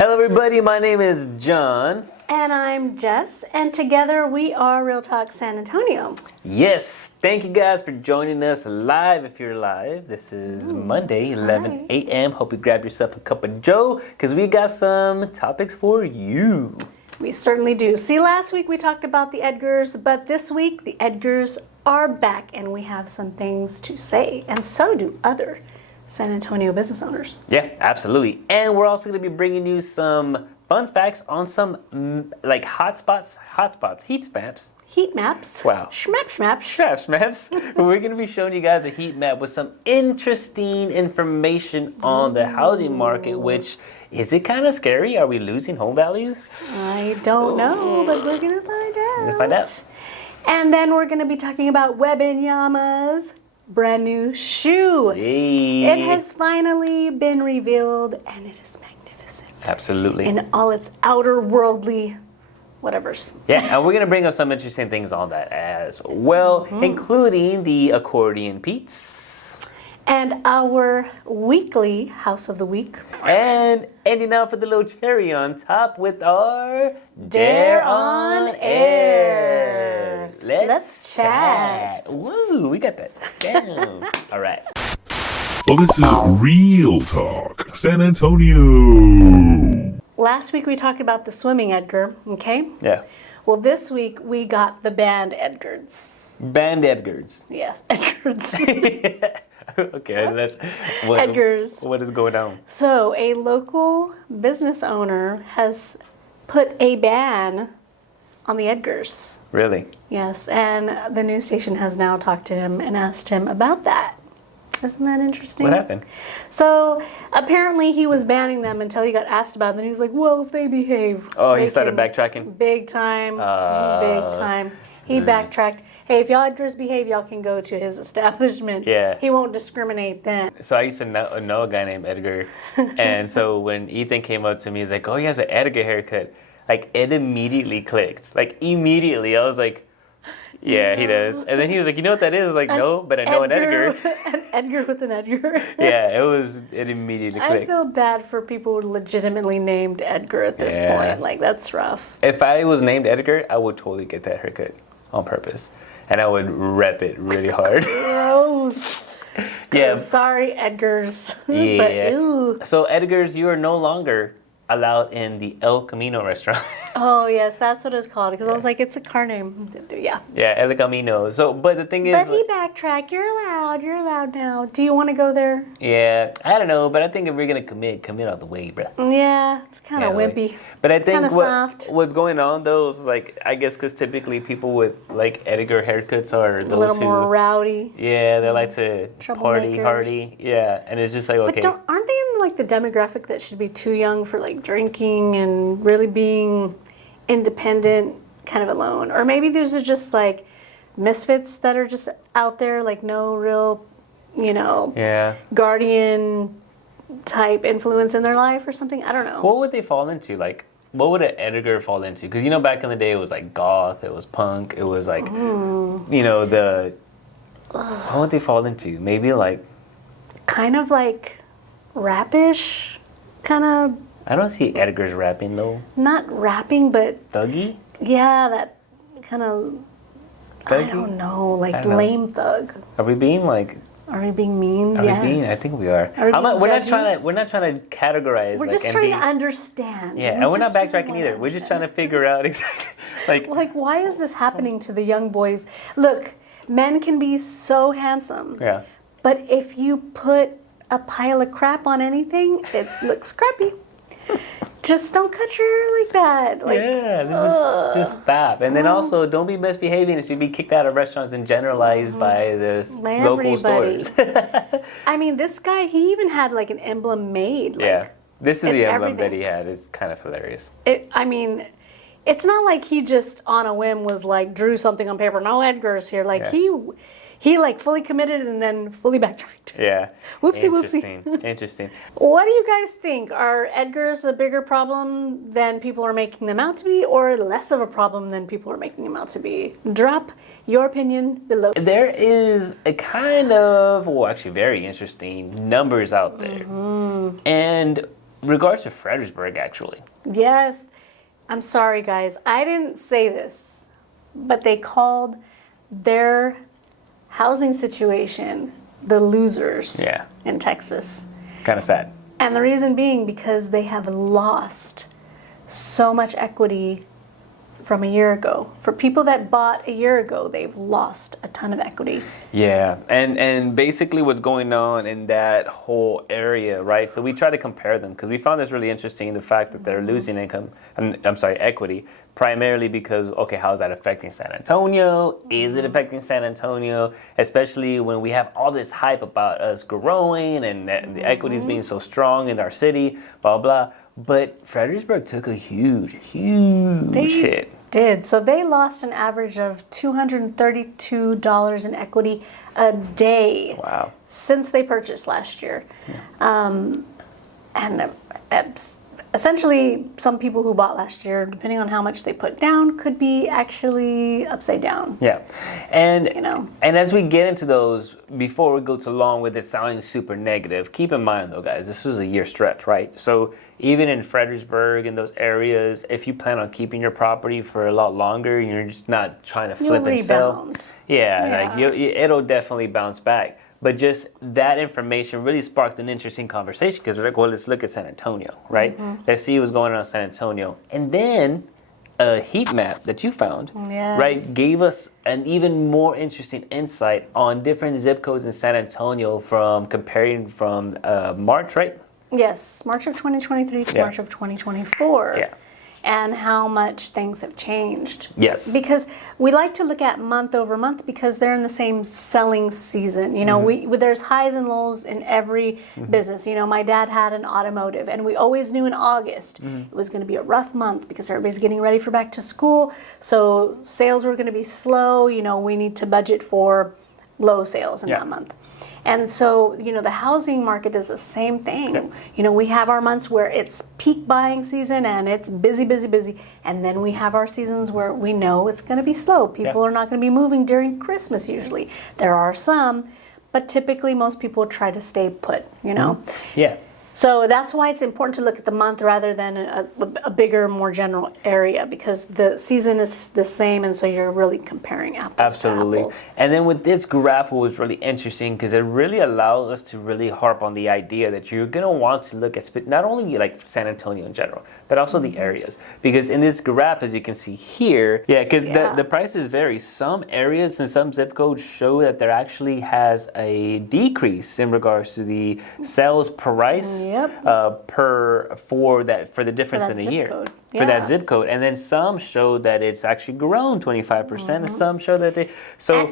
Hello everybody, my name is John. And I'm Jess, and together we are Real Talk San Antonio. Yes, thank you guys for joining us live if you're live. This is Monday, 11 a.m. Hope you grab yourself a cup of joe, because we got some topics for you. We certainly do. See, last week we talked about the Edgars, but this week the Edgars are back, and we have some things to say, and so do other San Antonio business owners. Yeah, absolutely. And we're also going to be bringing you some fun facts on some like hotspots, heat maps. Wow. Schmaps. Maps. We're going to be showing you guys a heat map with some interesting information on the housing market, which, is it kind of scary? Are we losing home values? I don't know, but we're going to find out. We're going to find out. And then we're going to be talking about Wembanyama's brand new shoe. Hey. It has finally been revealed, and it is magnificent. Absolutely. In all its outer worldly whatevers. Yeah, and we're going to bring up some interesting things on that as well, including the accordion Pete's. And our weekly House of the Week. And ending out for the little cherry on top with our Dare on Air. Let's chat. Woo, we got that down. All right. Well, this is Real Talk San Antonio. Last week we talked about the swimming Edgar, okay? Yeah. Well, this week we got the band Edgars. Band Edgars. Yes, Edgars. Okay, that's Edgars. What is going on? So, a local business owner has put a ban on the Edgars. Really? Yes, and the news station has now talked to him and asked him about that. Isn't that interesting? What happened? So, apparently he was banning them until he got asked about it, and he was like, well, if they behave. Oh, they he started can." backtracking? Big time. Big time. He backtracked. Hey, if y'all Edgars behave, y'all can go to his establishment. Yeah. He won't discriminate then. So I used to know a guy named Edgar, and so when Ethan came up to me, he's like, "Oh, he has an Edgar haircut." Like, it immediately clicked. Like, immediately, I was like, "Yeah, he does." And then he was like, "You know what that is?" I was like, "No, but I know an Edgar." An Edgar with an Edgar. Yeah, it immediately clicked. I feel bad for people legitimately named Edgar at this point. Like, that's rough. If I was named Edgar, I would totally get that haircut on purpose, and I would rep it really hard. Gross. Yeah. Sorry, Edgars. Yeah. But ew. So Edgars, you are no longer allowed in the El Camino restaurant. Oh, yes, that's what it's called. Because I was like, it's a car name. Yeah. Yeah, El Camino. So, but the thing is... But he backtracked. You're allowed now. Do you want to go there? Yeah, I don't know, but I think if we're going to commit all the way, bro. Yeah, it's kind of like, wimpy. But I think soft. what's going on, though, is like, I guess because typically people with, like, Edgar haircuts are those A little who... more rowdy. Yeah, they like to party Troublemakers. hardy. Yeah, and it's just like, okay. But aren't they in, like, the demographic that should be too young for, like, drinking and really being independent, kind of alone? Or maybe these are just, like, misfits that are just out there, like, no real, guardian type influence in their life or something. I don't know. What would they fall into? Like, what would an Edgar fall into? Because, back in the day, it was, like, goth, it was punk, it was, like, what would they fall into? Maybe, like... Kind of, like, rapish, kind of... I don't see Edgar's rapping, though. Not rapping, but... Thuggy? Yeah, that kind of... Thuggy? I don't know, like lame thug. Are we being, like... Are we being mean? Are yes. we being? I think we are. We're not trying to categorize. We're like, just trying to understand. Yeah, and we're not backtracking either. We're just trying to figure out exactly, like why is this happening to the young boys? Look, men can be so handsome. Yeah. But if you put a pile of crap on anything, it looks crappy. Just don't cut your hair like that. Like, yeah, just stop. And then also, don't be misbehaving. It should be kicked out of restaurants and generalized by the local stores. I mean, this guy, he even had like an emblem made. Like, yeah, this is the emblem everything. that he had. It's kind of hilarious. I mean, it's not like he just on a whim was like drew something on paper. No Edgar's here. Like he like fully committed and then fully backtracked. Yeah. Whoopsie. Interesting. What do you guys think? Are Edgars a bigger problem than people are making them out to be, or less of a problem than people are making them out to be? Drop your opinion below. There is a kind of, well, actually very interesting numbers out there. And regards to Fredericksburg, actually. Yes. I'm sorry, guys. I didn't say this, but they called their housing situation the losers in Texas. It's kind of sad. And the reason being because they have lost so much equity from a year ago. For people that bought a year ago, they've lost a ton of equity. Yeah, and basically what's going on in that whole area, right? So we try to compare them because we found this really interesting, the fact that they're losing equity, primarily because, okay, how's that affecting San Antonio? Is it affecting San Antonio? Especially when we have all this hype about us growing and the equities being so strong in our city, blah, blah. But Fredericksburg took a huge hit. Did. So they lost an average of $232 in equity a day. Wow. Since they purchased last year. And essentially, some people who bought last year, depending on how much they put down, could be actually upside down. Yeah. And and as we get into those, before we go too long with it sounding super negative, keep in mind though, guys, this was a year stretch, right? So even in Fredericksburg and those areas, if you plan on keeping your property for a lot longer, you're just not trying to flip and sell. Like it'll definitely bounce back. But just that information really sparked an interesting conversation because we're like, well, let's look at San Antonio, right? Let's see what's going on in San Antonio. And then a heat map that you found, right, gave us an even more interesting insight on different zip codes in San Antonio from comparing from March, right? Yes, March of 2023 to March of 2024. Yeah. And how much things have changed. Yes. Because we like to look at month over month because they're in the same selling season. You know, there's highs and lows in every business. You know, my dad had an automotive and we always knew in August it was going to be a rough month because everybody's getting ready for back to school. So sales were going to be slow. You know, we need to budget for low sales in that month. And so, you know, the housing market does the same thing. Yep. You know, we have our months where it's peak buying season and it's busy. And then we have our seasons where we know it's going to be slow. People are not going to be moving during Christmas usually. There are some, but typically most people try to stay put, you know? Yeah. So that's why it's important to look at the month rather than a bigger, more general area because the season is the same and so you're really comparing apples to apples. And then with this graph, it was really interesting because it really allows us to really harp on the idea that you're going to want to look at not only like San Antonio in general, but also the areas. Because in this graph, as you can see here, because the prices vary. Some areas and some zip codes show that there actually has a decrease in regards to the sales price. For the difference in a year for that zip code, and then some show that it's actually grown 25%, and some show that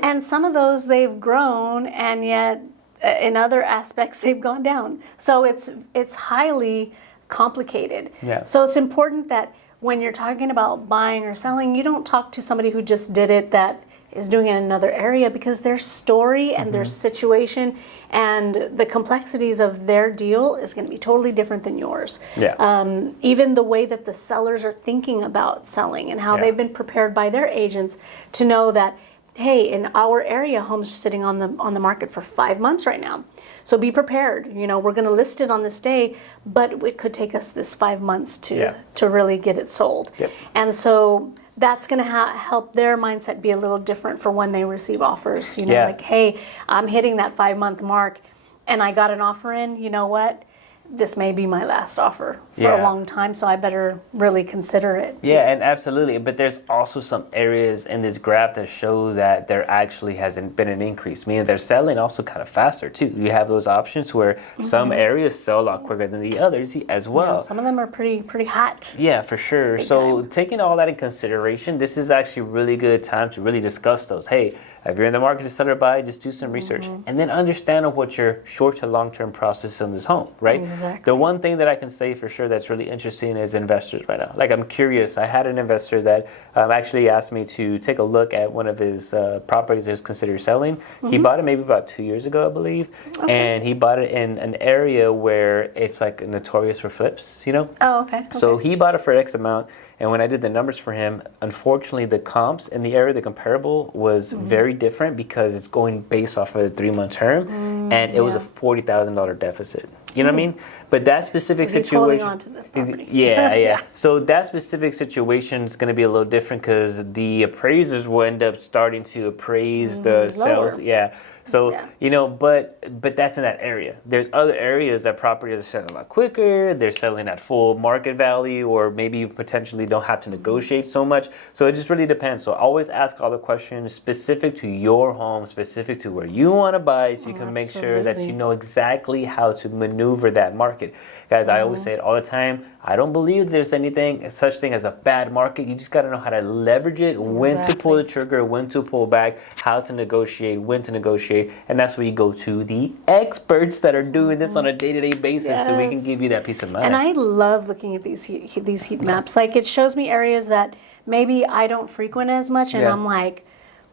and some of those they've grown, and yet in other aspects they've gone down. So it's highly complicated. Yeah. So it's important that when you're talking about buying or selling, you don't talk to somebody who just did it that is doing it in another area because their story and their situation and the complexities of their deal is going to be totally different than yours. Even the way that the sellers are thinking about selling and how they've been prepared by their agents to know that, hey, in our area, homes are sitting on the market for 5 months right now. So be prepared. You know, we're going to list it on this day, but it could take us this 5 months to really get it sold. And so that's going to help their mindset be a little different for when they receive offers. You know, like, hey, I'm hitting that 5-month mark and I got an offer in, you know what? This may be my last offer for a long time, so I better really consider it. Yeah, and absolutely. But there's also some areas in this graph that show that there actually hasn't been an increase, meaning they're selling also kind of faster too. You have those options where some areas sell a lot quicker than the others as well. Yeah, some of them are pretty hot. Yeah, for sure. So taking all that in consideration, this is actually a really good time to really discuss those. Hey, if you're in the market to sell or buy, just do some research and then understand what your short to long-term process on this home, right? Exactly. The one thing that I can say for sure that's really interesting is investors right now. Like, I'm curious. I had an investor that actually asked me to take a look at one of his properties that he's considering selling. He bought it maybe about 2 years ago, I believe, and he bought it in an area where it's like notorious for flips, you know? Oh, okay. So he bought it for X amount. And when I did the numbers for him, unfortunately, the comps in the area, the comparable, was very different because it's going based off of a 3-month term, and it was a $40,000 deficit. You know what I mean? But that specific He's situation, holding on to this property. yeah. So that specific situation is going to be a little different because the appraisers will end up starting to appraise the sales. Lower. Yeah. So Yeah. you know, but that's in that area. There's other areas that properties are selling a lot quicker. They're selling at full market value, or maybe you potentially don't have to negotiate so much. So it just really depends. So always ask all the questions specific to your home, specific to where you want to buy, so you can make sure that you know exactly how to maneuver that market. Guys, I always say it all the time. I don't believe there's anything such thing as a bad market. You just got to know how to leverage it, when to pull the trigger, when to pull back, how to negotiate, when to negotiate, and that's where you go to the experts that are doing this on a day-to-day basis, so we can give you that peace of mind. And I love looking at these heat maps. Like, it shows me areas that maybe I don't frequent as much, and I'm like,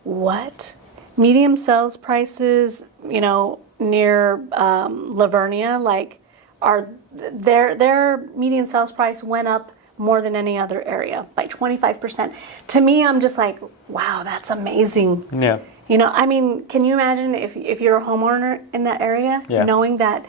what? Medium sales prices, you know, near Lavernia, like, are their median sales price went up more than any other area by 25%. To me, I'm just like, wow, that's amazing. Yeah. You know, I mean, can you imagine if you're a homeowner in that area, knowing that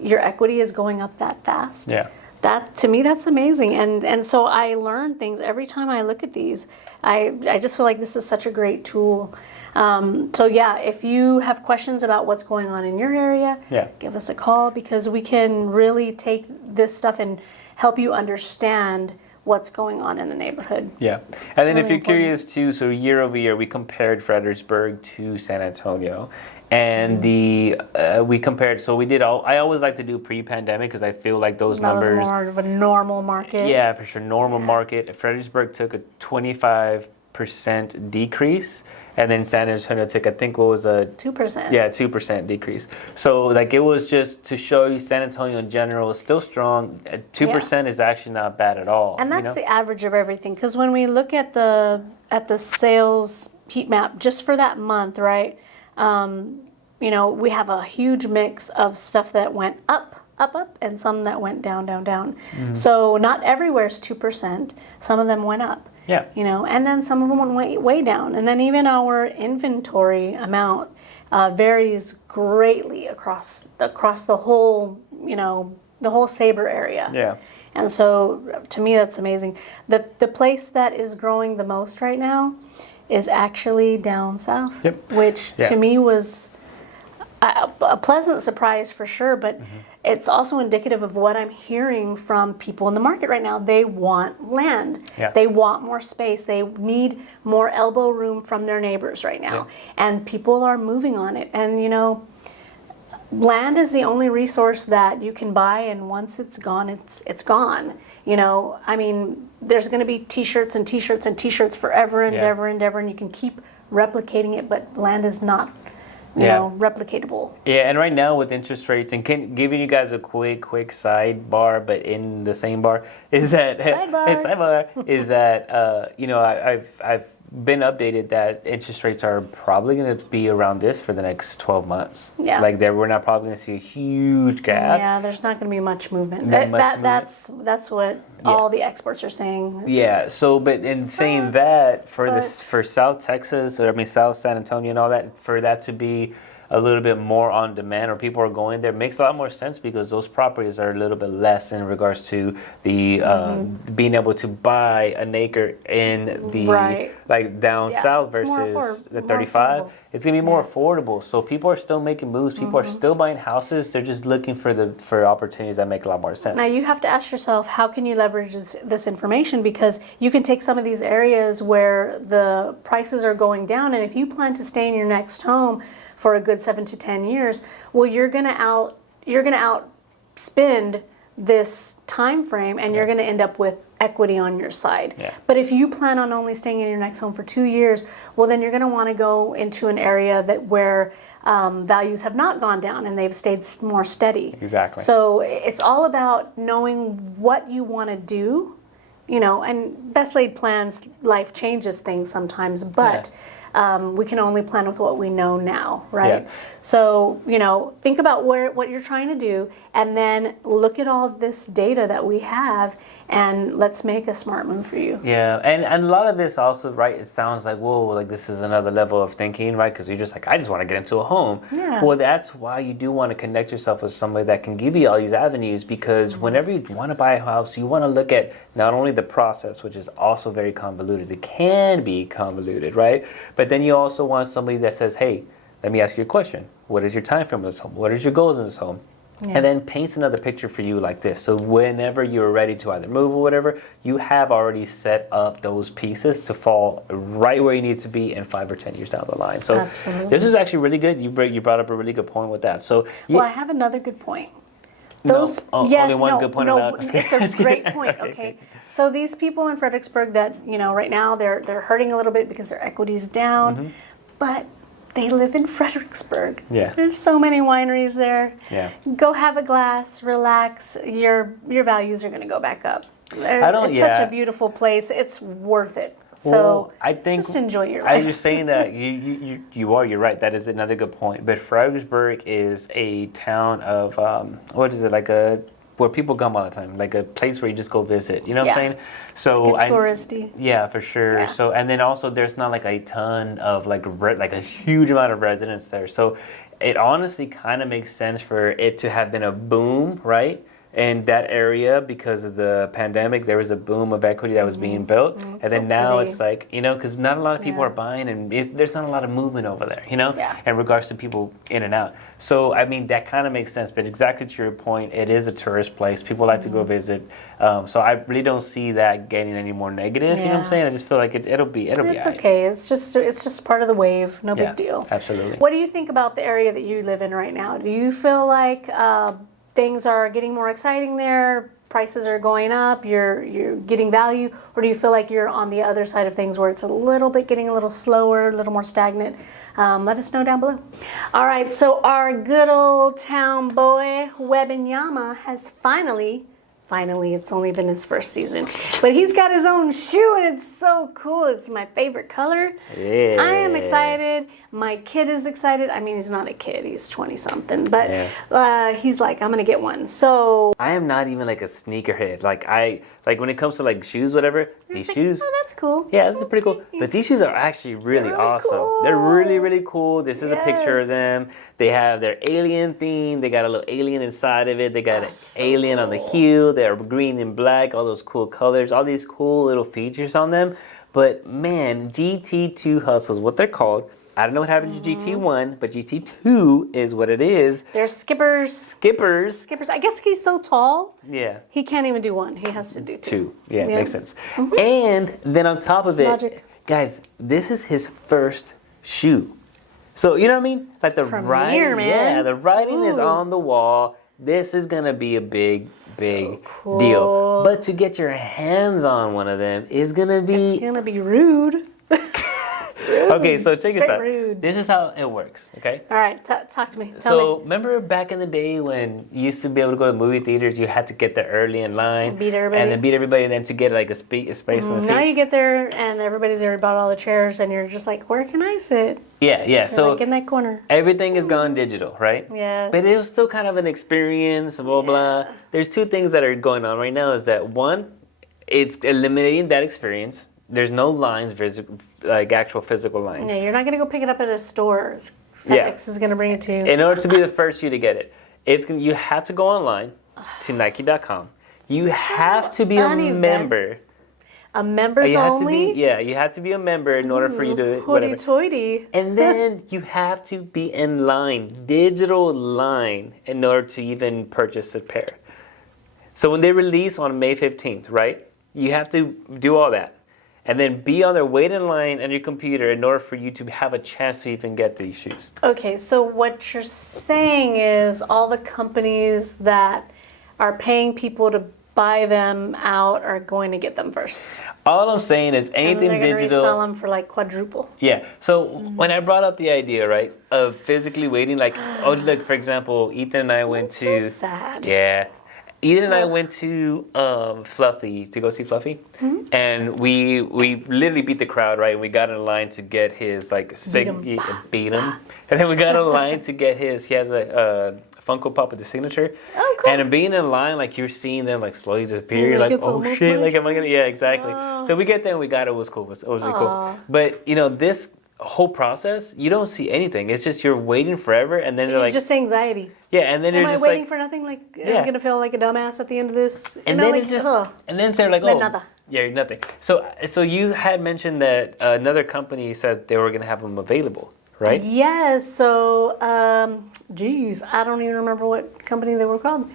your equity is going up that fast? Yeah. That, to me, that's amazing. And so I learn things every time I look at these. I just feel like this is such a great tool. So yeah, if you have questions about what's going on in your area, give us a call, because we can really take this stuff and help you understand what's going on in the neighborhood. Yeah. And then if you're curious too, so year over year, we compared Fredericksburg to San Antonio. And we compared, so we did I always like to do pre-pandemic because I feel like those numbers. Was more of a normal market. Yeah, for sure. Normal market. Fredericksburg took a 25% decrease. And then San Antonio took, I think, what was a 2%. Yeah, 2% decrease. So like, it was just to show you San Antonio in general is still strong. 2% is actually not bad at all. And that's the average of everything. Because when we look at the sales heat map just for that month, right? You know, we have a huge mix of stuff that went up, and some that went down, down, down. So not everywhere's 2%. Some of them went up. Yeah. You know, and then some of them went way down. And then even our inventory amount varies greatly across the whole, you know, the whole Sabre area. Yeah. And so to me, that's amazing. The place that is growing the most right now is actually down south, which to me was a pleasant surprise for sure, but it's also indicative of what I'm hearing from people in the market right now. They want land. They want more space. They need more elbow room from their neighbors right now. And people are moving on it. And, you know, land is the only resource that you can buy, and once it's gone, it's gone. You know, I mean, there's going to be t-shirts and t-shirts and t-shirts forever and ever and ever, and you can keep replicating it, but land is not, you know, replicatable. Yeah, and right now with interest rates, and giving you guys a quick sidebar, but in the same bar, is that sidebar is that you know, I've been updated that interest rates are probably going to be around this for the next 12 months. Yeah. Like we're not probably going to see a huge gap. Yeah, there's not going to be much movement. That's what all the experts are saying. So but in saying that, for South Texas, or I mean South San Antonio and all that, for that to be a little bit more on demand, or people are going there, makes a lot more sense, because those properties are a little bit less in regards to the being able to buy an acre in the like down south versus the 35. It's gonna be more affordable. So people are still making moves. People are still buying houses. They're just looking for opportunities that make a lot more sense. Now you have to ask yourself, how can you leverage this information? Because you can take some of these areas where the prices are going down, and if you plan to stay in your next home for a good 7 to 10 years, well, you're gonna outspend this time frame, and you're gonna end up with equity on your side. But if you plan on only staying in your next home for 2 years, well, then you're gonna wanna go into an area where values have not gone down and they've stayed more steady. Exactly. So it's all about knowing what you wanna do, you know, and best laid plans, life changes things sometimes, but we can only plan with what we know now, right? Yeah. So, think about what you're trying to do, and then look at all this data that we have, and let's make a smart move for you. Yeah, and a lot of this also, right, it sounds like, whoa, like this is another level of thinking, right? Because you're just like, I just want to get into a home. Yeah. Well, that's why you do want to connect yourself with somebody that can give you all these avenues, because whenever you want to buy a house, you want to look at not only the process, which is also very convoluted. It can be convoluted, right? But then you also want somebody that says, hey, let me ask you a question. What is your time frame of this home? What is your goals in this home? Yeah. And then paints another picture for you like this. So whenever you're ready to either move or whatever, you have already set up those pieces to fall right where you need to be in 5 or 10 years down the line. So Absolutely. this is actually really good. You brought up a really good point with that. So Well, I have another good point. only one good point about it. It's a great point. Okay. So these people in Fredericksburg that right now they're hurting a little bit because their equity's down, but they live in Fredericksburg. Yeah. There's so many wineries there. Yeah. Go have a glass, relax. Your values are going to go back up. It's such a beautiful place. It's worth it. So Well, I think just enjoy your life. As you're saying that, you're right. That is another good point. But Fredericksburg is a town of what is it, like where people come all the time, like a place where you just go visit. You know what I'm saying? So touristy. Yeah, for sure. Yeah. So and then also there's not like a ton of like a huge amount of residents there. So it honestly kind of makes sense for it to have been a boom, right? In that area, because of the pandemic, there was a boom of equity that was being built, and then now it's like, because not a lot of people are buying, and there's not a lot of movement over there, in regards to people in and out. So I mean, that kind of makes sense. But exactly to your point, it is a tourist place. People like to go visit. So I really don't see that getting any more negative. You know what I'm saying? I just feel like it'll be. It's okay. It's just part of the wave. No big deal. Absolutely. What do you think about the area that you live in right now? Do you feel like things are getting more exciting there? Prices are going up. You're getting value, or do you feel like you're on the other side of things where it's getting a little slower, a little more stagnant? Let us know down below. All right, so our good old town boy Wembanyama has finally, it's only been his first season, but he's got his own shoe, and it's so cool. It's my favorite color. Yeah. I am excited. My kid is excited. I mean, he's not a kid. He's 20-something. But he's like, I'm going to get one. So I am not even like a sneakerhead. Like when it comes to like shoes, whatever, these shoes. Oh, that's cool. Yeah, this is pretty cool. But these shoes are actually really awesome. Cool. They're really, really cool. This is a picture of them. They have their alien theme. They got a little alien inside of it. They got an alien on the heel. They're green and black. All those cool colors. All these cool little features on them. But man, GT2Hustle is what they're called. I don't know what happened to GT1, but GT2 is what it is. They're skippers. I guess he's so tall. Yeah. He can't even do one. He has to do two. Yeah, makes sense. And then on top of it, Logic. guys, this is his first shoe. So, you know what I mean? Like the writing, man. the writing is on the wall. This is going to be a big deal. But to get your hands on one of them is going to be... It's going to be rude. Okay, so check this out. Rude. This is how it works, okay? All right, talk to me. Tell So, remember back in the day when you used to be able to go to movie theaters, you had to get there early in line. Beat everybody. And then beat everybody, and then to get like a space in the seat. Now you get there, and everybody's already bought all the chairs, and you're just like, where can I sit? Yeah. So, like in that corner. everything is gone digital, right? Yes. But it was still kind of an experience, blah, blah. There's two things that are going on right now is that one, it's eliminating that experience. There's no lines, like actual physical lines. Yeah, you're not going to go pick it up at a store. FedEx is going to bring it to you. In order to be the first you to get it, you have to go online to Nike.com. You have to be a member. A members only? You have to be a member in order for you to whatever. Hoity-toity. And then you have to be in line, digital line, in order to even purchase a pair. So when they release on May 15th, right, you have to do all that. And then be on their wait in line on your computer in order for you to have a chance to even get these shoes. Okay, so what you're saying is all the companies that are paying people to buy them out are going to get them first. All I'm saying is anything and they're digital. Resell them for like quadruple. Yeah. So when I brought up the idea, right, of physically waiting, like, look, for example, Ethan and I went to. So sad. Yeah. Eden and I went to Fluffy to go see Fluffy, and we literally beat the crowd, right? And we got in line to get his like beat him, and then we got in line to get his. He has a Funko Pop with the signature. Oh, cool. And being in line, like you're seeing them like slowly disappear. You're like like, it's oh almost shit! mine. Like, am I gonna? Yeah, exactly. Oh. So we get there and we got it. It was cool. It was really cool. Aw. But you know, this whole process, you don't see anything. It's just you're waiting forever, and then they're like, just anxiety. yeah, and then Am you're I just waiting like, for nothing? Like, Yeah. I'm gonna feel like a dumbass at the end of this. You and know, then like, it's just, ugh. and then they're like, De oh, nada. yeah, nothing. So you had mentioned that another company said they were gonna have them available, right? Yes. So, geez, I don't even remember what company they were called.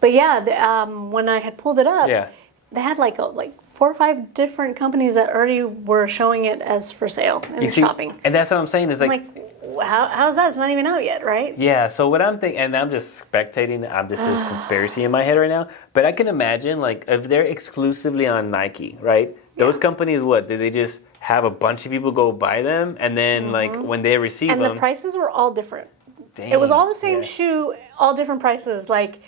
But yeah, when I had pulled it up, Yeah. they had like 4 or 5 different companies that already were showing it as for sale in You the see, shopping. and that's what I'm saying is I'm like, like, how's that? It's not even out yet, right? yeah. So what I'm thinking, and I'm just spectating. This is conspiracy in my head right now. But I can imagine like if they're exclusively on Nike, right? Those companies, what do they just have a bunch of people go buy them, and then like when they receive And them, the prices were all different. dang, It was all the same yeah. shoe, all different prices, like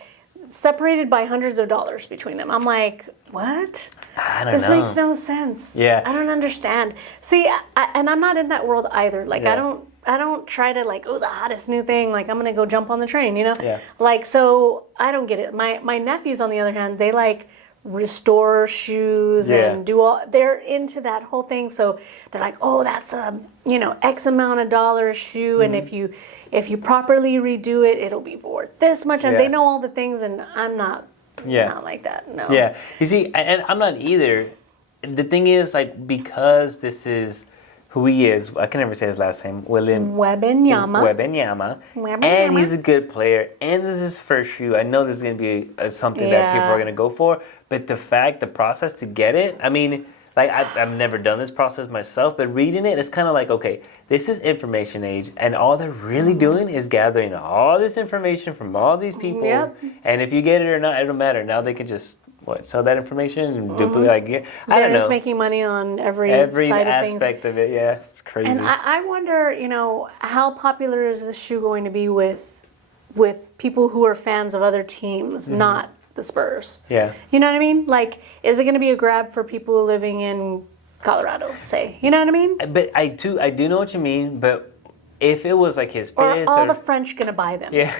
separated by hundreds of dollars between them. I'm like, what? I don't This know. makes no sense. Yeah. I don't understand. See, and I'm not in that world either. Like, Yeah. I don't try to like, oh, the hottest new thing. Like, I'm gonna go jump on the train, you know? Yeah. Like, so I don't get it. My nephews, on the other hand, they like restore shoes Yeah. and do all. They're into that whole thing. So they're like, oh, that's a X amount of dollars shoe, and Mm-hmm. if you properly redo it, it'll be worth this much. And Yeah. they know all the things, and I'm not. Yeah. Not like that. No. Yeah, you see, and I'm not either. The thing is, like, because this is who he is, I can never say his last name, Wembanyama. Wembanyama, Wembanyama. and he's a good player, and this is his first shoe. I know this is going to be something that people Yeah. are going to go for, but the process to get it, I mean, like, I've never done this process myself, but reading it, it's kind of like, okay, this is information age, and all they're really doing is gathering all this information from all these people, Yep. and if you get it or not, it don't matter. Now they can just, sell that information and duplicate, like, I They're don't know. just making money on every side of things. aspect of it, yeah, it's crazy. And I wonder, how popular is this shoe going to be with people who are fans of other teams, not the Spurs? Yeah. You know what I mean? Like, is it going to be a grab for people living in Colorado, say? You know what I mean? But I do know what you mean. But if it was like his fifth, Or all the French going to buy them? yeah,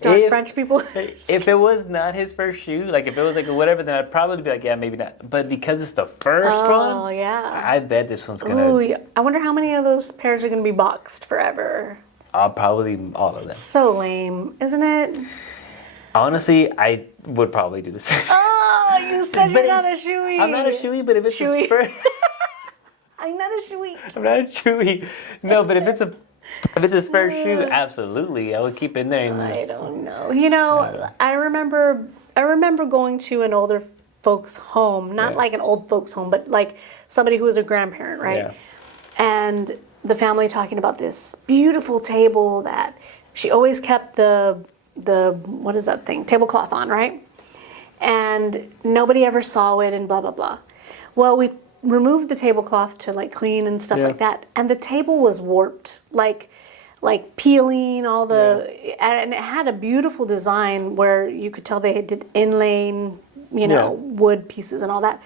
Don't If- French people? if it was not his first shoe, like if it was like whatever, then I'd probably be like, yeah, maybe not. But because it's the first Oh, one, yeah. I bet this one's gonna. Ooh, yeah. I wonder how many of those pairs are going to be boxed forever. I'll probably all of them. So lame, isn't it? Honestly, I would probably do the same. Oh, you said But you're not a it's- shoey. I'm not a shoey, but if it's Shoey. his first, I'm not a shoey. I'm not a shoey. No, but if it's his first shoe, absolutely, I would keep it in there. And I don't know. I remember going to an older folks' home, not Yeah. like an old folks' home, but like somebody who was a grandparent, right? Yeah. And the family talking about this beautiful table that she always kept the what is that thing? Tablecloth on, right? And nobody ever saw it and blah blah blah. Well, we removed the tablecloth to like clean and stuff Yeah. like that, and the table was warped, like peeling all the, and it had a beautiful design where you could tell they did inlaying, Yeah. wood pieces and all that,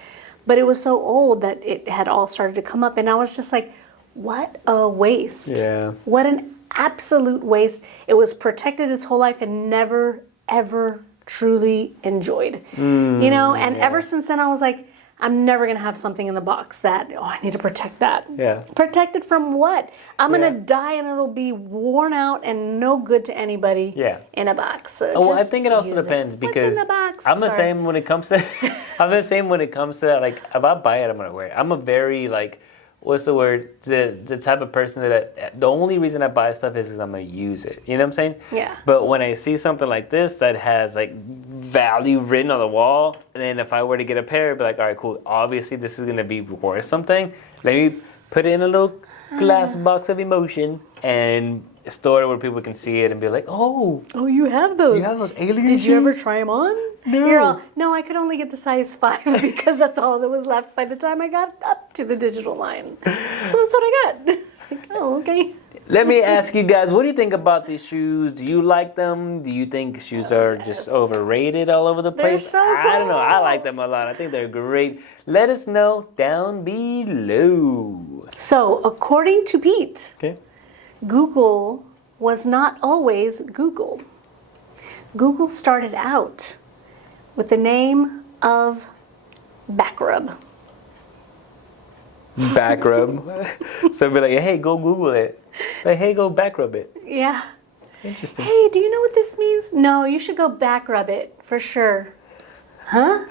but it was so old that it had all started to come up, and I was just like, what a waste! Yeah. What an absolute waste! It was protected its whole life and never ever truly enjoyed, and ever since then I was like, I'm never going to have something in the box that, I need to protect that. Yeah. Protect it from what? I'm Yeah. going to die and it'll be worn out and no good to anybody Yeah. in a box. So Oh, well, I just think it also use depends What's because in the box? I'm the Sorry. same when it comes to I'm the same when it comes to that. Like if I buy it, I'm gonna wear it. I'm a very like what's the word? The type of person that the only reason I buy stuff is because I'm gonna use it. You know what I'm saying? Yeah. But when I see something like this that has like value written on the wall, and then if I were to get a pair, I'd be like, all right, cool. Obviously, this is gonna be worth something. Let me put it in a little glass box of emotion and store it where people can see it and be like, oh, Oh, you have those. you have those alien Did you ever shoes? try them on? No. You're all, no, I could only get the size 5 because that's all that was left by the time I got up to the digital line. So that's what I got. Like, oh, okay. Let me ask you guys, what do you think about these shoes? Do you like them? Do you think shoes are just overrated all over the place? so I don't know. I cool. like them a lot. I think they're great. Let us know down below. So, according to Pete, Okay. Google was not always Google. Google started out with the name of Backrub. Back rub. So be like, hey, go Google it. Like, hey, go back rub it. Yeah. Interesting. Hey, do you know what this means? No, you should go back rub it for sure. Huh?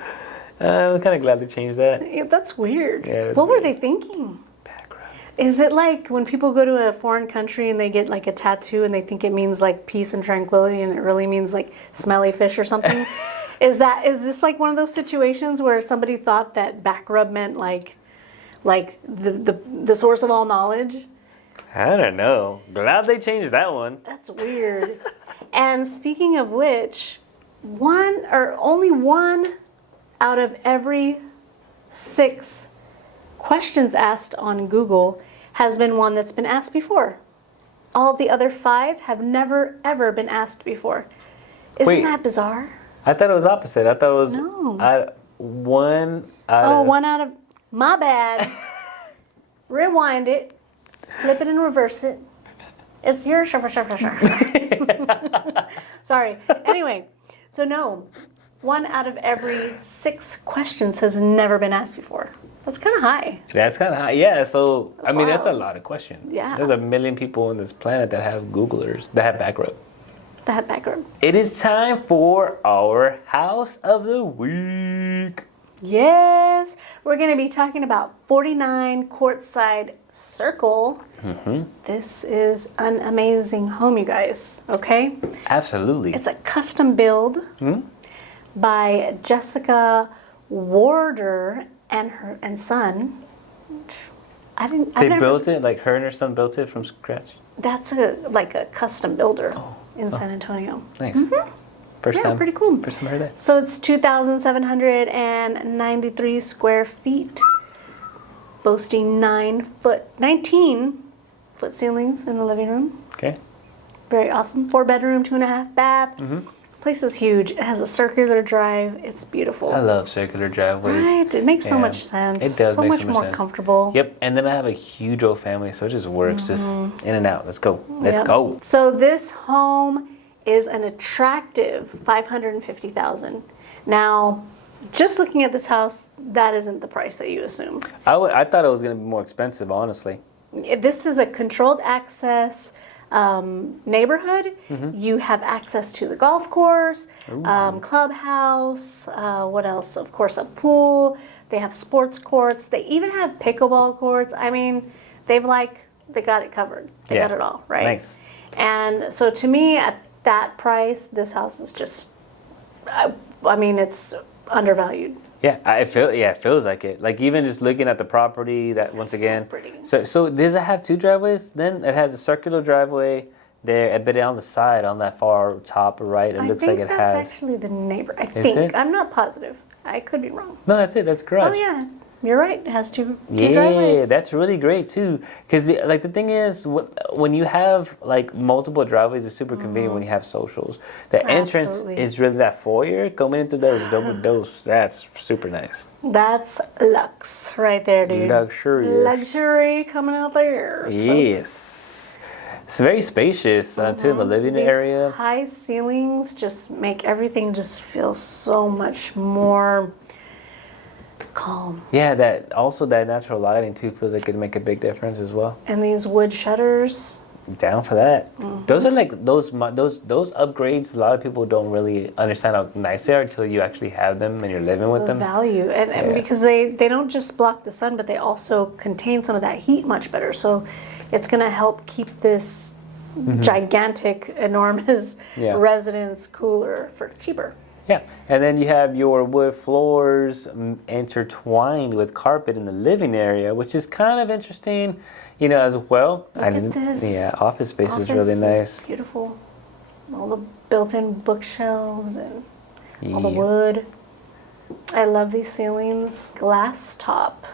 I'm kind of glad they changed that. Yeah, that's weird. Yeah, that's what were weird. they thinking? Back rub. Is it like when people go to a foreign country and they get like a tattoo and they think it means like peace and tranquility and it really means like smelly fish or something? Is this like one of those situations where somebody thought that back rub meant like the source of all knowledge? I don't know. Glad they changed that one. That's weird. And speaking of which, only one out of every 6 questions asked on Google has been one that's been asked before. All the other 5 have never ever been asked before. Isn't Wait. that bizarre? I thought it was opposite. I thought it was No. one out Oh, of... 1 out of... My bad. Rewind it. Flip it and reverse it. It's your... Sorry. Anyway, so no. 1 out of every 6 questions has never been asked before. That's kind of high. That's kind of high. Yeah, so, That's that's a wild. lot of questions. Yeah. There's 1 million people on this planet that have Googlers, that have back rub. That backward. It is time for our House of the Week. Yes, we're going to be talking about 49 Courtside Circle. This is an amazing home, you guys. Okay, Absolutely. it's a custom build by Jessica Warder and son. I've They never- built it, like her and her son built it from scratch. That's like a custom builder in San Antonio. Nice. First Yeah, time. pretty cool. First time I heard that. So it's 2,793 square feet, boasting 19 foot ceilings in the living room. Okay. Very awesome. 4-bedroom, 2.5 bath. Place is huge. It has a circular drive. It's beautiful. I love circular driveways. Right? It makes so Yeah. much sense. It does so make much so much more sense. comfortable. Yep, and then I have a huge old family, so it just works, just in and out. Let's go. Let's Yep. go. So this home is an attractive $550,000. Now, just looking at this house, that isn't the price that you assume. I thought it was going to be more expensive, honestly. This is a controlled access neighborhood. You have access to the golf course, clubhouse, what else? Of course, a pool. They have sports courts. They even have pickleball courts. I mean, they got it covered. They Yeah. got it all, right? Nice. And so to me, at that price, this house is just, I mean, it's undervalued. Yeah, it feels like it. Like even just looking at the property, that once so again. pretty. So does it have 2 driveways? Then it has a circular driveway there, but on the side, on that far top right, it looks like it that's has. actually the neighbor. I Is think. it? I'm not positive. I could be wrong. No, that's it. That's garage. Oh yeah, you're right. It has two Yeah, driveways. that's really great too. Because the thing is, when you have like multiple driveways, it's super convenient when you have socials. The entrance Absolutely. is really that foyer coming into those double doors. That's super nice. That's luxe right there, dude. Luxurious. Luxury coming out there. folks. Yes. It's very spacious too in the living These area. high ceilings just make everything just feel so much more calm. Yeah, that natural lighting too feels like it'd make a big difference as well. And these wood shutters. Down for that. Those are like those upgrades. A lot of people don't really understand how nice they are until you actually have them and you're living with The them. value, and Yeah. because they don't just block the sun, but they also contain some of that heat much better. So it's going to help keep this gigantic, enormous Yeah. residence cooler for cheaper. Yeah, and then you have your wood floors intertwined with carpet in the living area, which is kind of interesting, as well. Look at this. Yeah, office space is Office really is nice. beautiful. All the built-in bookshelves and all the Yeah. wood. I love these ceilings. Glass top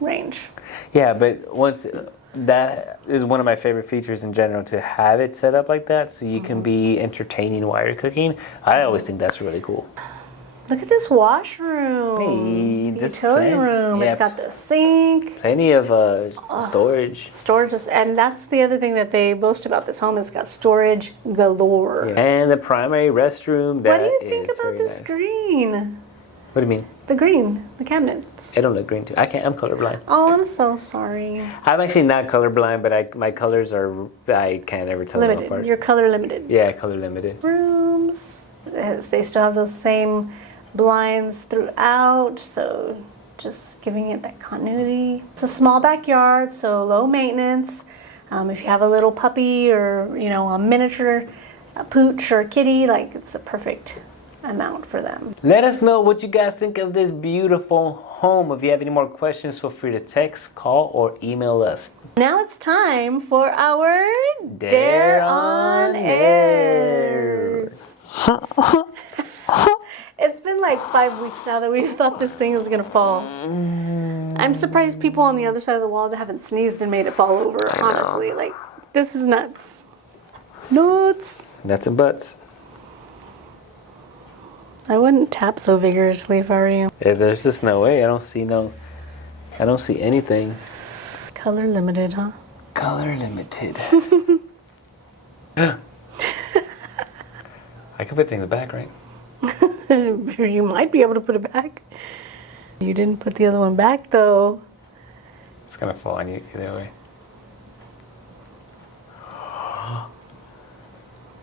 range. Yeah, but once that is one of my favorite features in general, to have it set up like that so you can be entertaining while you're cooking. I always think that's really cool. Look at this washroom. Hey, this utility room. yeah, It's got the sink. plenty of storage. Storage is, and that's the other thing that they boast about this home. It's got storage galore. Yeah. And the primary restroom. What do you think about this green? What do you mean? The green, the cabinets. I don't look green too. I'm colorblind. Oh, I'm so sorry. I'm actually not colorblind, but my colors are, I can't ever tell them Limited. apart. You're color limited. Yeah, color limited. Rooms. They still have those same blinds throughout, so just giving it that continuity. It's a small backyard, so low maintenance. If you have a little puppy or a miniature pooch or kitty, like it's a perfect amount for them. Let us know what you guys think of this beautiful home. If you have any more questions, feel free to text, call, or email us. Now it's time for our Dare on Air. It's been like 5 weeks now that we've thought this thing is gonna fall. I'm surprised people on the other side of the wall haven't sneezed and made it fall over, honestly. Like, this is nuts. Nuts. Nuts and butts. I wouldn't tap so vigorously if I were you. Yeah, there's just no way. I don't see anything. Color limited, huh? Color limited. I can put things back, right? You might be able to put it back. You didn't put the other one back, though. It's gonna fall on you either way.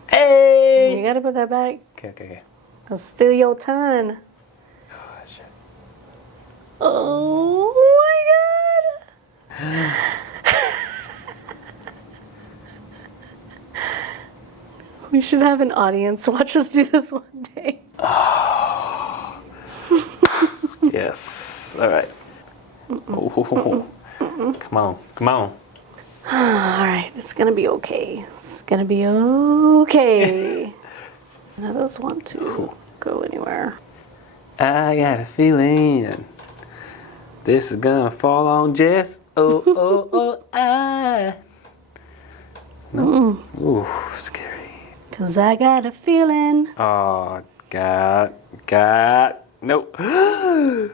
Hey! You gotta put that back. Okay. It'll steal your ton. Gosh. Oh my god! We should have an audience watch us do this one day. Yes. All right. Oh. Come on. All right, it's gonna be okay. It's gonna be okay. None of those want to go anywhere. I got a feeling this is gonna fall on Jess. I. No. Ooh, scary. 'Cause I got a feeling. Oh, God. Nope.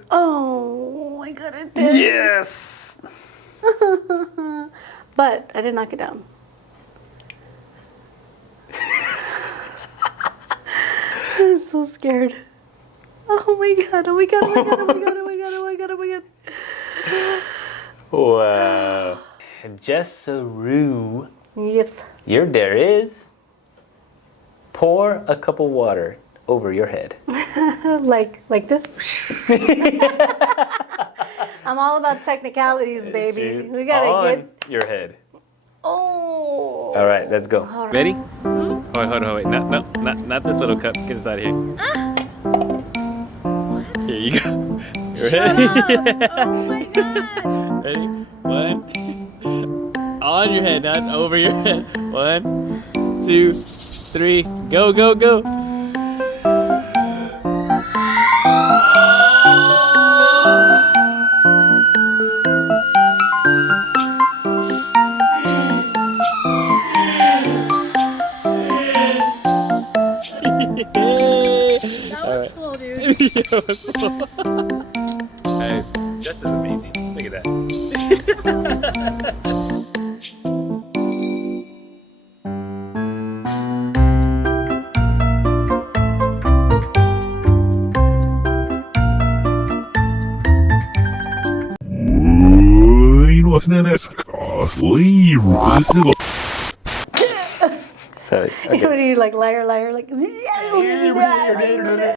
Oh, I got it did. Yes. But I did knock it down. I'm so scared. Oh my god, oh my god, oh my god, oh my god, oh my god, oh my god, oh my god. Wow. Just so rude. Yes. Your dare is pour a cup of water over your head. like this. I'm all about technicalities, baby. We gotta on get your head. Oh. All right, let's go. All right. Ready? Hold on, wait. Not this little cup. Get this out of here. Here you go. You ready? Oh my god. Ready? 1. On your head, not over your head. 1, 2, 3. Go. That was cool, dude. Guys, this is amazing. Look at that. So, okay. What are you like, liar, like?